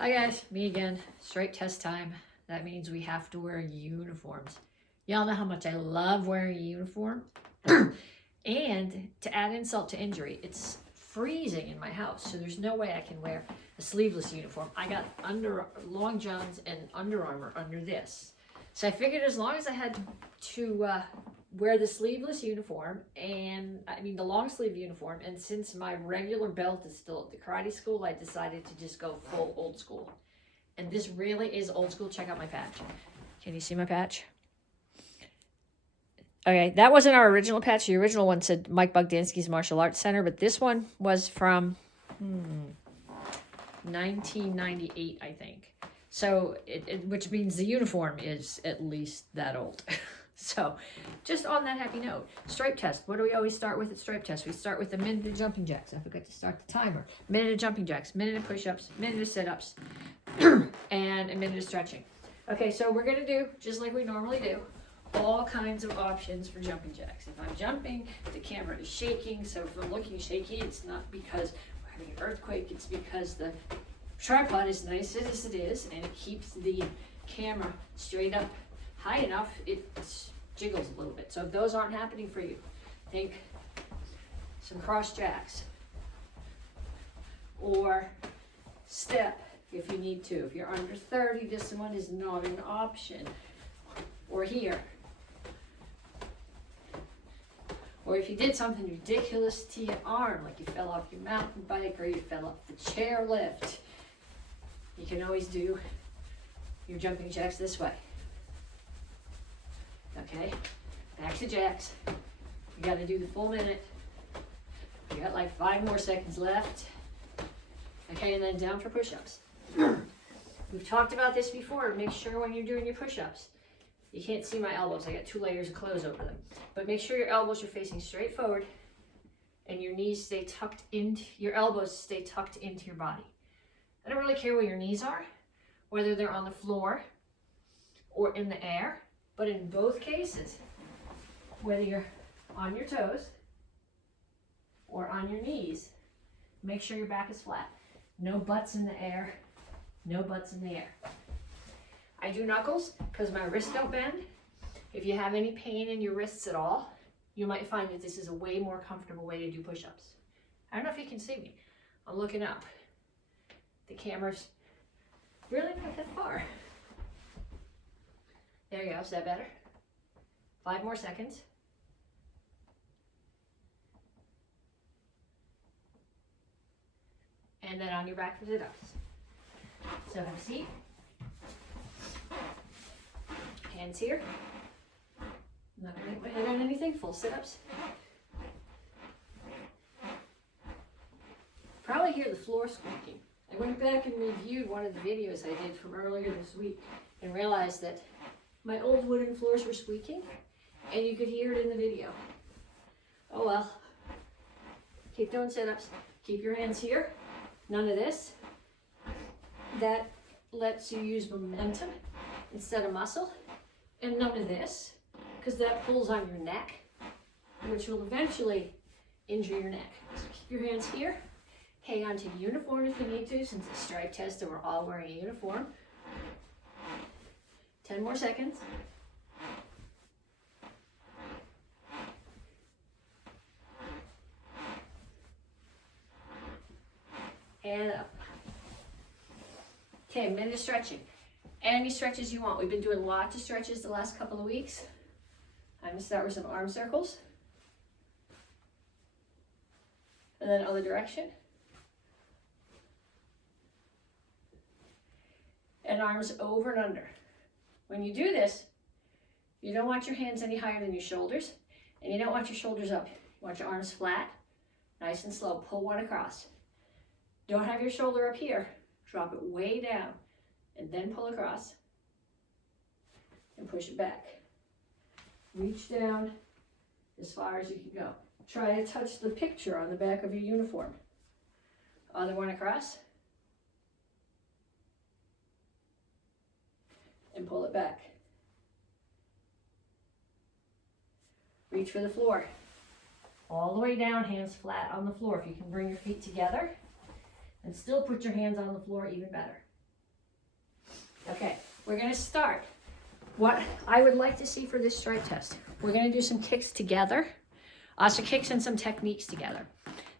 Hi guys, me again. Stripe test time. That means we have to wear uniforms. Y'all know how much I love wearing a uniform. And to add insult to injury, it's freezing in my house, so there's no way I can wear a sleeveless uniform. I got long johns and Under Armour under this. So I figured as long as I had to wear the sleeveless uniform, the long sleeve uniform, and since my regular belt is still at the karate school, I decided to just go full old school. And this really is old school. Check out my patch. Can you see my patch? Okay, that wasn't our original patch. The original one said Mike Bogdansky's Martial Arts Center, but this one was from 1998, I think. So, which means the uniform is at least that old. So, just on that happy note, stripe test. What do we always start with at stripe test? We start with a minute of jumping jacks. I forgot to start the timer. Minute of jumping jacks, minute of push-ups, minute of sit-ups, and a minute of stretching. Okay, so we're going to do, just like we normally do, all kinds of options for jumping jacks. If I'm jumping, the camera is shaking, so if I'm looking shaky, it's not because we're having an earthquake, it's because the tripod is nice as it is, and it keeps the camera straight up high enough, it jiggles a little bit. So if those aren't happening for you, think some cross jacks, or step if you need to. If you're under 30, this one is not an option. Or here. Or if you did something ridiculous to your arm, like you fell off your mountain bike or you fell off the chairlift, you can always do your jumping jacks this way. Okay, back to jacks. You got to do the full minute. You got like 5 more seconds left. Okay, and then down for push-ups. We've talked about this before. Make sure when you're doing your push-ups, you can't see my elbows. I got 2 layers of clothes over them. But make sure your elbows are facing straight forward and your knees stay tucked into, your elbows stay tucked into your body. I don't really care where your knees are, whether they're on the floor or in the air, but in both cases, whether you're on your toes or on your knees, make sure your back is flat. No butts in the air, no butts in the air. I do knuckles because my wrists don't bend. If you have any pain in your wrists at all, you might find that this is a way more comfortable way to do push-ups. I don't know if you can see me. I'm looking up. The camera's really not that far. There you go. Is that better? 5 more seconds. And then on your back for sit-ups. So have a seat. Hands here. I'm not going to hit my head on anything. Full sit-ups. Probably hear the floor squeaking. I went back and reviewed one of the videos I did from earlier this week and realized that my old wooden floors were squeaking and you could hear it in the video. Oh well. Keep doing sit-ups. Keep your hands here. None of this. That lets you use momentum instead of muscle. And none of this, because that pulls on your neck, which will eventually injure your neck. So keep your hands here. Hang on to the uniform if you need to, since it's stripe test and we're all wearing a uniform. 10 more seconds. And up. Okay, minute of stretching. Any stretches you want. We've been doing lots of stretches the last couple of weeks. I'm going to start with some arm circles. And then other direction. And arms over and under. When you do this, you don't want your hands any higher than your shoulders. And you don't want your shoulders up. You want your arms flat, nice and slow. Pull one across. Don't have your shoulder up here. Drop it way down. And then pull across and push it back. Reach down as far as you can go. Try to touch the picture on the back of your uniform. Other one across. And pull it back. Reach for the floor. All the way down, hands flat on the floor. If you can bring your feet together and still put your hands on the floor, even better. Okay, we're gonna start. What I would like to see for this stripe test, we're gonna do some kicks together. So kicks and some techniques together.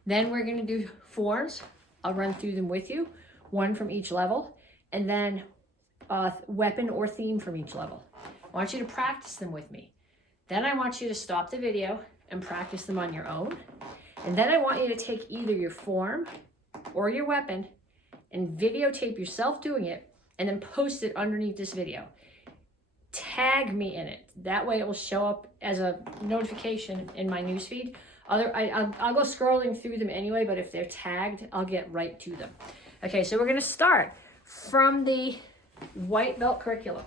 Then we're gonna do forms. I'll run through them with you, one from each level, and then weapon or theme from each level. I want you to practice them with me. Then I want you to stop the video and practice them on your own. And then I want you to take either your form or your weapon and videotape yourself doing it and then post it underneath this video. Tag me in it. That way it will show up as a notification in my newsfeed. I'll go scrolling through them anyway, but if they're tagged, I'll get right to them. Okay, so we're gonna start from the white belt curriculum.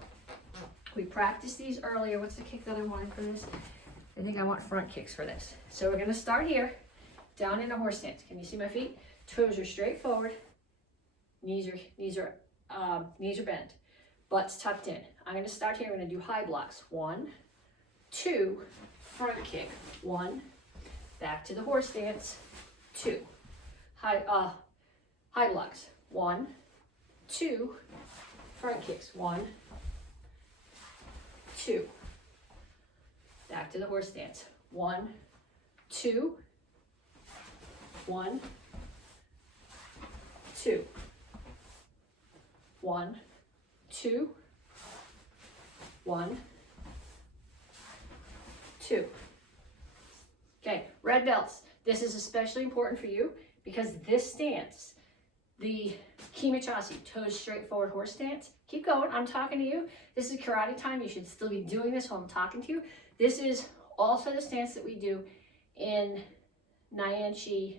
We practiced these earlier. What's the kick that I wanted for this? I think I want front kicks for this. So we're gonna start here, down in a horse stance. Can you see my feet? Toes are straight forward. Knees are bent. Butt's tucked in. I'm gonna start here. I'm gonna do high blocks. 1, 2, front kick. 1, back to the horse stance. 2, high blocks. 1, 2, front kicks. 1, 2, back to the horse stance. 1, 2, 1, 2, 1, 2, 1, 2. Okay, red belts. This is especially important for you because this stance, the Kimachasi, toes straight forward horse stance. Keep going, I'm talking to you. This is karate time. You should still be doing this while I'm talking to you. This is also the stance that we do in Nyanchi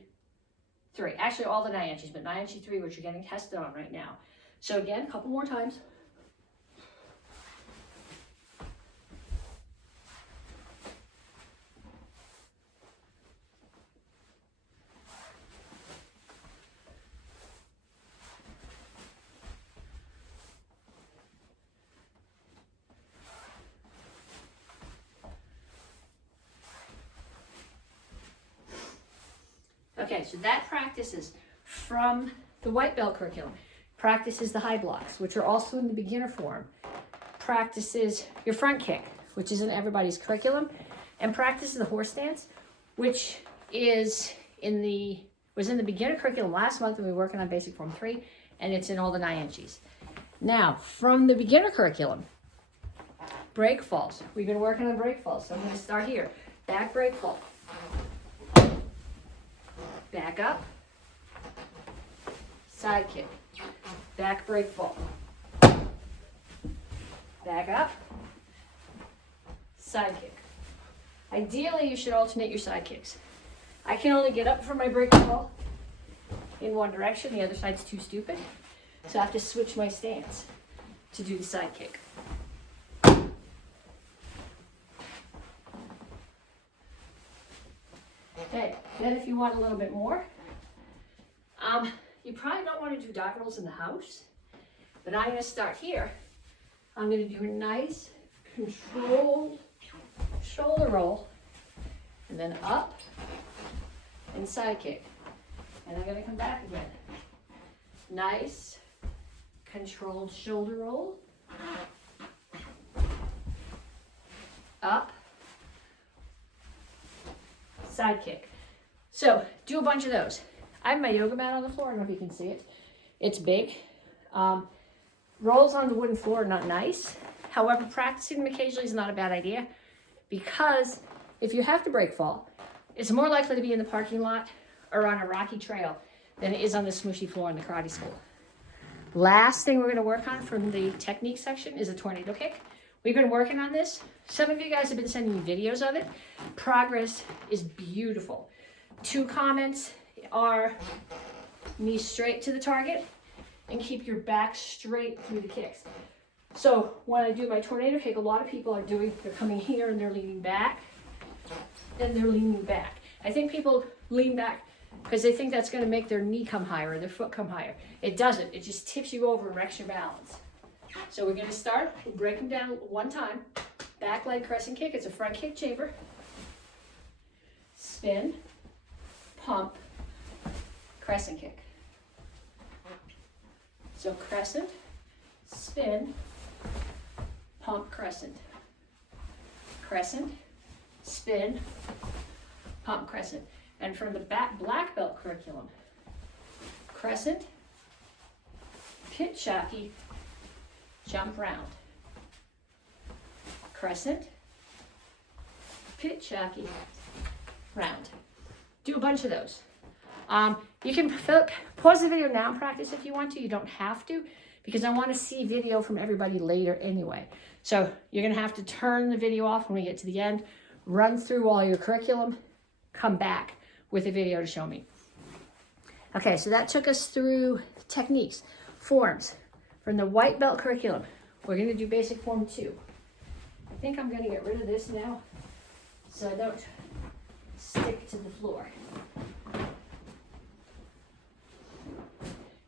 3. Actually, all the Nyanchis, but Nyanchi 3, which you're getting tested on right now. So again, a couple more times. Okay, so that practices from the white belt curriculum. Practices the high blocks, which are also in the beginner form. Practices your front kick, which is in everybody's curriculum. And practices the horse stance, which was in the beginner curriculum last month when we were working on basic form 3, and it's in all the Nyanchis. Now, from the beginner curriculum, break falls. We've been working on break falls, so I'm gonna start here. Back break fall. Back up, side kick, back break fall, back up, side kick. Ideally, you should alternate your side kicks. I can only get up from my break fall in one direction, the other side's too stupid, so I have to switch my stance to do the side kick. Okay, then if you want a little bit more, you probably don't want to do dive rolls in the house, but I'm going to start here. I'm going to do a nice controlled shoulder roll, and then up and side kick. And I'm going to come back again. Nice controlled shoulder roll, up, side kick. So do a bunch of those. I have my yoga mat on the floor. I don't know if you can see it. It's big. Rolls on the wooden floor are not nice. However, practicing them occasionally is not a bad idea because if you have to break fall, it's more likely to be in the parking lot or on a rocky trail than it is on the smushy floor in the karate school. Last thing we're going to work on from the technique section is a tornado kick. We've been working on this. Some of you guys have been sending me videos of it. Progress is beautiful. 2 comments are knees straight to the target and keep your back straight through the kicks. So when I do my tornado kick, a lot of people they're coming here and they're leaning back and they're leaning back. I think people lean back because they think that's going to make their knee come higher or their foot come higher. It doesn't. It just tips you over and wrecks your balance. So we're going to start. We'll break them down one time. Back leg crescent kick. It's a front kick chamber. Spin, pump, crescent kick. So crescent, spin, pump, crescent. Crescent, spin, pump, crescent. And from the black belt curriculum, crescent, Petsching, jump round. Crescent, Petsching, round. Do a bunch of those. You can pause the video now and practice if you want to. You don't have to, because I want to see video from everybody later anyway. So you're going to have to turn the video off when we get to the end, run through all your curriculum, come back with a video to show me. Okay, so that took us through techniques, forms. From the white belt curriculum, we're going to do basic form 2. I think I'm going to get rid of this now so I don't stick to the floor.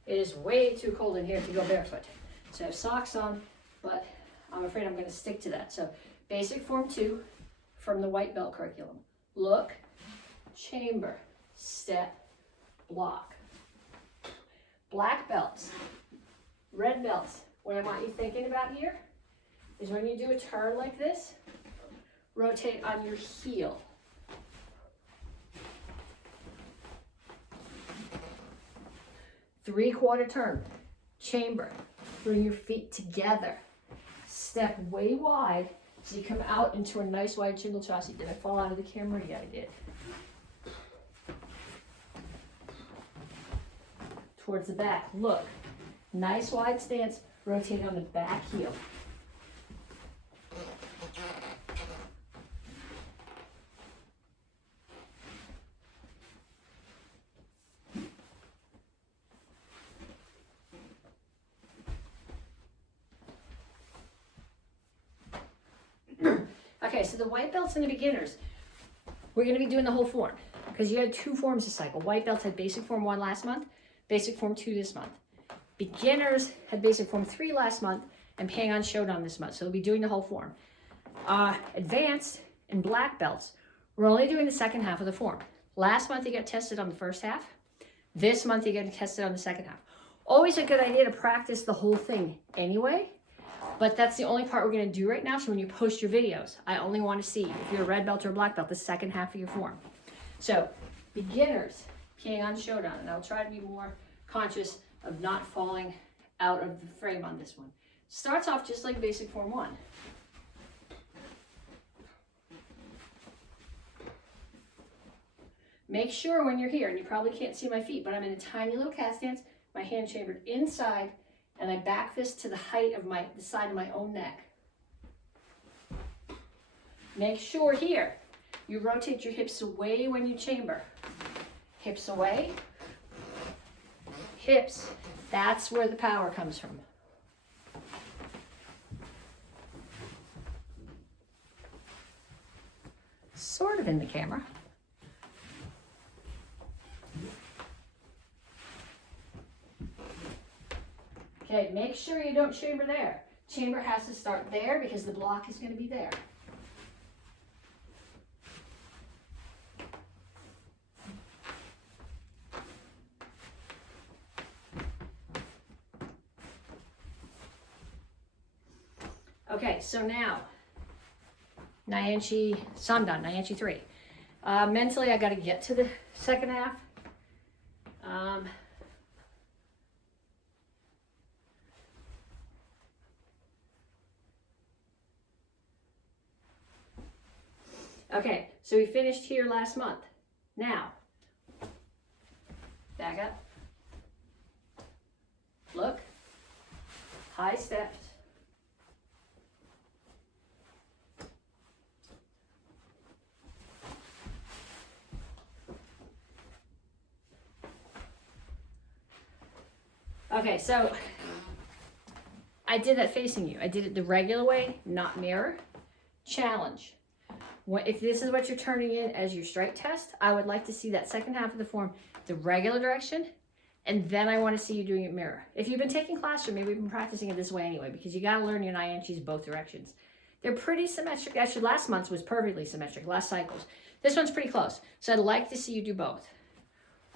It is way too cold in here to go barefoot. So I have socks on, but I'm afraid I'm going to stick to that. So basic form 2 from the white belt curriculum. Look, chamber, step, block. Black belts, red belts. What I want you thinking about here is when you do a turn like this, rotate on your heel. Three-quarter turn, chamber, bring your feet together. Step way wide so you come out into a nice wide shingle chassis. Did I fall out of the camera? Yeah, I did. Towards the back, look. Nice wide stance, rotate on the back heel. Okay, so the white belts and the beginners, we're going to be doing the whole form because you had 2 forms to cycle. White belts had basic form 1 last month, basic form 2 this month. Beginners had basic form 3 last month and Pang on Showdown this month, so they'll be doing the whole form. Advanced and black belts, we're only doing the second half of the form. Last month you got tested on the first half. This month you get tested on the second half. Always a good idea to practice the whole thing anyway. But that's the only part we're going to do right now. So when you post your videos, I only want to see, if you're a red belt or a black belt, the second half of your form. So beginners, Pang on Showdown. And I'll try to be more conscious of not falling out of the frame on this one. Starts off just like basic form 1. Make sure when you're here, and you probably can't see my feet, but I'm in a tiny little cat stance, my hand chambered inside, and I back fist to the height of the side of my own neck. Make sure here, you rotate your hips away when you chamber. Hips away, hips. That's where the power comes from. Sort of in the camera. Okay, make sure you don't chamber there. Chamber has to start there because the block is going to be there. Okay, so now, Nyanchi, so I'm done, Nyanchi 3. Mentally, I got to get to the second half. Okay, so we finished here last month. Now, back up. Look, high steps. Okay, so I did that facing you. I did it the regular way, not mirror. Challenge. If this is what you're turning in as your strike test, I would like to see that second half of the form the regular direction, and then I want to see you doing it mirror. If you've been taking classroom, maybe we've been practicing it this way anyway, because you got to learn your Nyanchis both directions. They're pretty symmetric. Actually, last month's was perfectly symmetric, last cycle's. This one's pretty close, so I'd like to see you do both.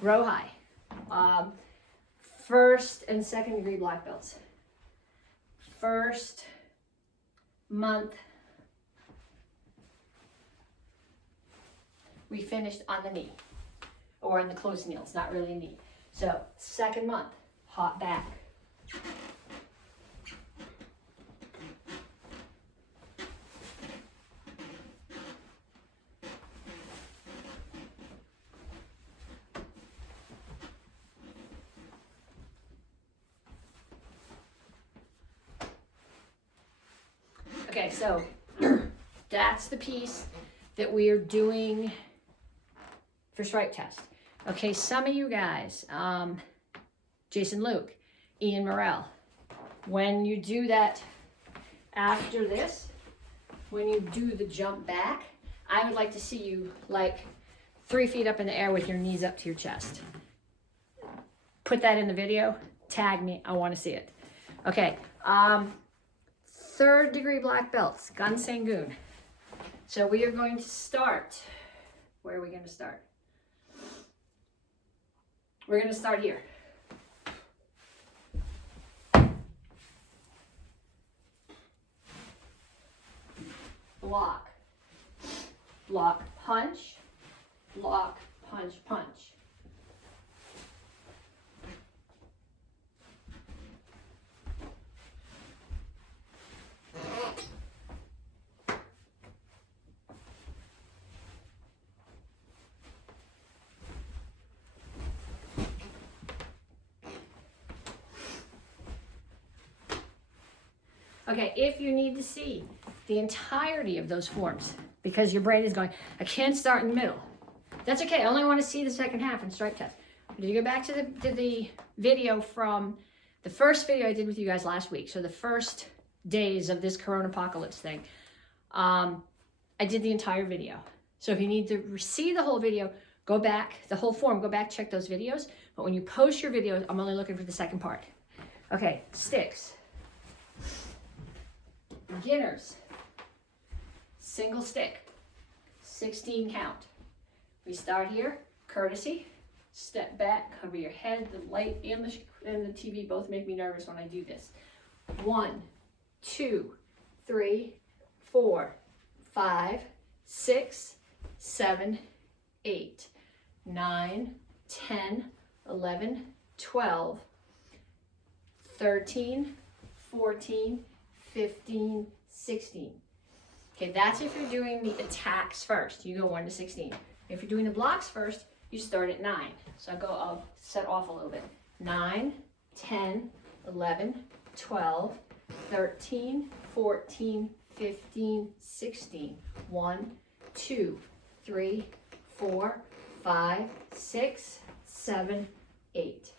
Row high. First and second degree black belts. first month, we finished on the knee, or in the close knee. It's not really a knee. So second month, hop back. Okay, so that's the piece that we are doing for Stripe Test. Okay, some of you guys, Jason Luke, Ian Morrell, when you do that after this, when you do the jump back, I would like to see you like 3 feet up in the air with your knees up to your chest. Put that in the video, tag me, I want to see it. Okay, 3rd degree black belts, Gun Sangoon. So we are going to start, where are we going to start? We're going to start here. Block, block, punch, block, punch, punch. Okay, if you need to see the entirety of those forms, because your brain is going, I can't start in the middle. That's okay, I only want to see the second half in Stripe Test. Did you go back to the video from the first video I did with you guys last week? So the first days of this Corona apocalypse thing. I did the entire video. So if you need to see the whole video, go back, the whole form, go back, check those videos. But when you post your videos, I'm only looking for the second part. Okay, sticks. Beginners, single stick, 16 count. We start here, courtesy, step back, cover your head. The light and the TV both make me nervous when I do this. 1, 2, 3, 4, 5, 6, 7, 8, 9, 10, 11, 12, 13, 14, 15, 16. Okay, that's if you're doing the attacks first. You go 1 to 16. If you're doing the blocks first, you start at 9. So I'll set off a little bit. 9, 10, 11, 12, 13, 14, 15, 16. 1, 2, 3, 4, 5, 6, 7, 8.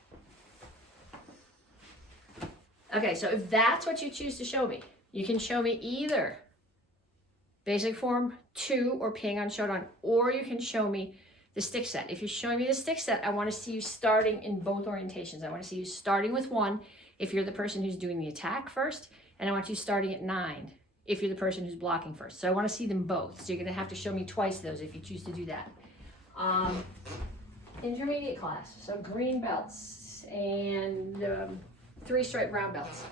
Okay, so if that's what you choose to show me, you can show me either basic form 2 or Ping on Shodan, or you can show me the stick set. If you're showing me the stick set, I want to see you starting in both orientations. I want to see you starting with 1 if you're the person who's doing the attack first, and I want you starting at 9 if you're the person who's blocking first. So I want to see them both. So you're going to have to show me twice those if you choose to do that. Intermediate class, so green belts and 3 striped brown belts,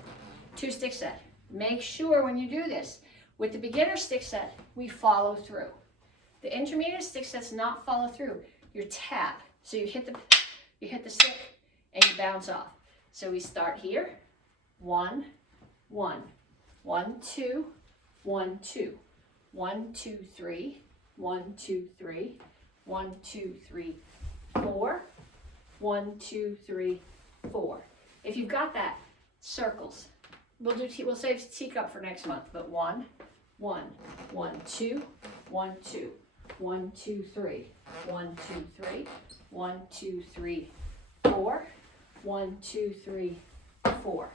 2 stick set. Make sure when you do this, with the beginner stick set, we follow through. The intermediate stick set's not follow through. You tap, so you hit the stick and you bounce off. So we start here, 1, 1, 1, 2, 1, 2, 1, 2, 3, 1, 2, 3, 1, 2, 3, 4, 1, 2, 3, 4. If you've got that, circles. We'll save teacup for next month, but 1, 1, 1, 2, 1, 2, 1, 2, 3, 1, 2, 3, 1, 2, 3, 4, 1, 2, 3, 4.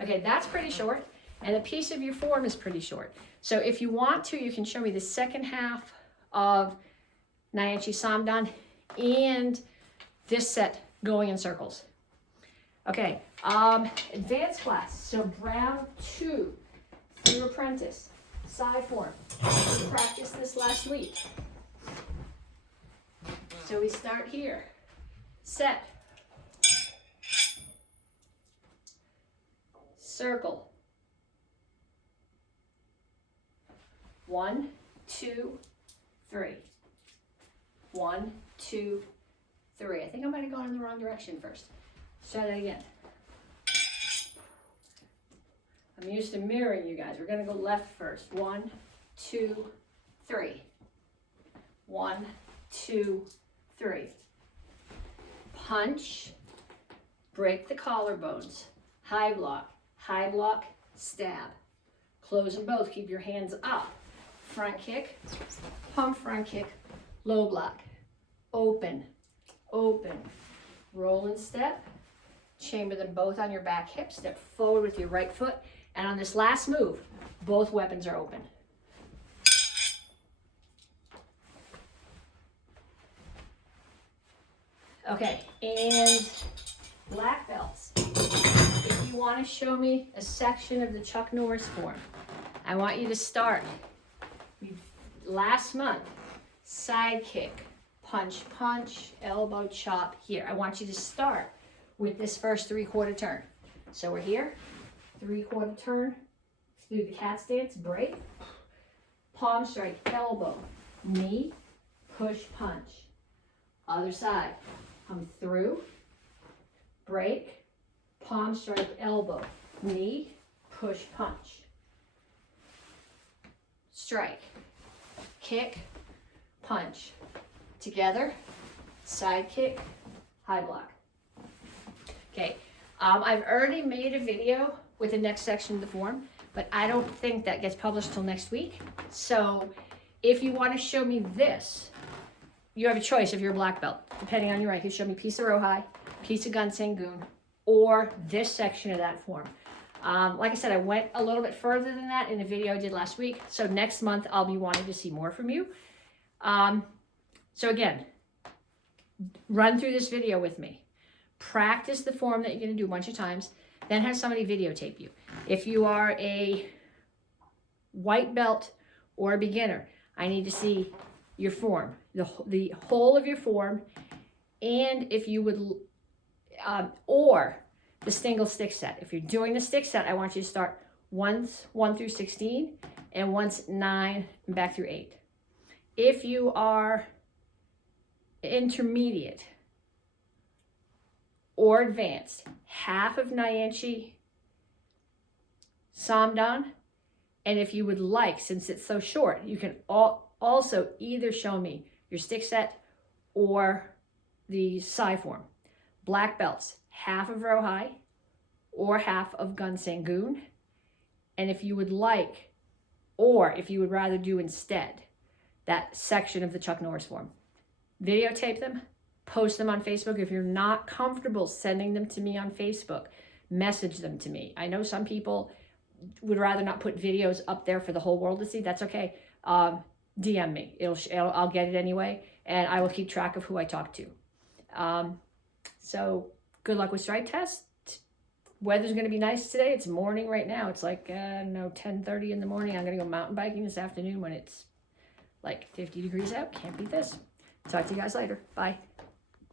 Okay, that's pretty short, and a piece of your form is pretty short. So if you want to, you can show me the second half of Nyanchi Samdan and this set going in circles. Okay, advanced class, so brown 2 through apprentice, side form. We practiced this last week. So we start here, set, circle, 1, 2, 3. 1, 2, 3. I think I might have gone in the wrong direction first. Let's try that again. I'm used to mirroring you guys. We're going to go left first. 1, 2, 3. 1, 2, 3. Punch. Break the collarbones. High block, stab. Close them both. Keep your hands up. Front kick, pump front kick, low block. Open, open. Roll and step. Chamber them both on your back hip. Step forward with your right foot. And on this last move, both weapons are open. Okay, and black belts. If you want to show me a section of the Chuck Norris form, I want you to start. Last month, side kick, punch, punch, elbow, chop here. I want you to start with this first 3/4 turn. So we're here, 3/4 turn, through the cat stance, break, palm strike, elbow, knee, push, punch. Other side, come through, break, palm strike, elbow, knee, push, punch. Strike, kick, punch. Together, side kick, high block. Okay, I've already made a video with the next section of the form, but I don't think that gets published till next week. So if you want to show me this, you have a choice if you're a black belt, depending on your rank. You show me piece of Rohai, piece of Gunsengun, or this section of that form. Like I said, I went a little bit further than that in the video I did last week. So next month, I'll be wanting to see more from you. So again, run through this video with me. Practice the form that you're going to do a bunch of times. Then have somebody videotape you. If you are a white belt or a beginner, I need to see your form, the whole of your form, and if you would, or the single stick set. If you're doing the stick set, I want you to start once 1 through 16 and once 9 and back through 8. If you are intermediate or advanced, half of Nyanchi, Samdan, and if you would like, since it's so short, you can also either show me your stick set or the Sai form. Black belts, half of Rohai or half of Gunsengun. And if you would like, or if you would rather do instead, that section of the Chuck Norris form, videotape them, post them on Facebook. If you're not comfortable sending them to me on Facebook, message them to me. I know some people would rather not put videos up there for the whole world to see. That's okay. DM me. I'll get it anyway, and I will keep track of who I talk to. So good luck with Stripe Test. Weather's going to be nice today. It's morning right now. It's like, 10:30 in the morning. I'm going to go mountain biking this afternoon when it's like 50 degrees out. Can't beat this. Talk to you guys later. Bye.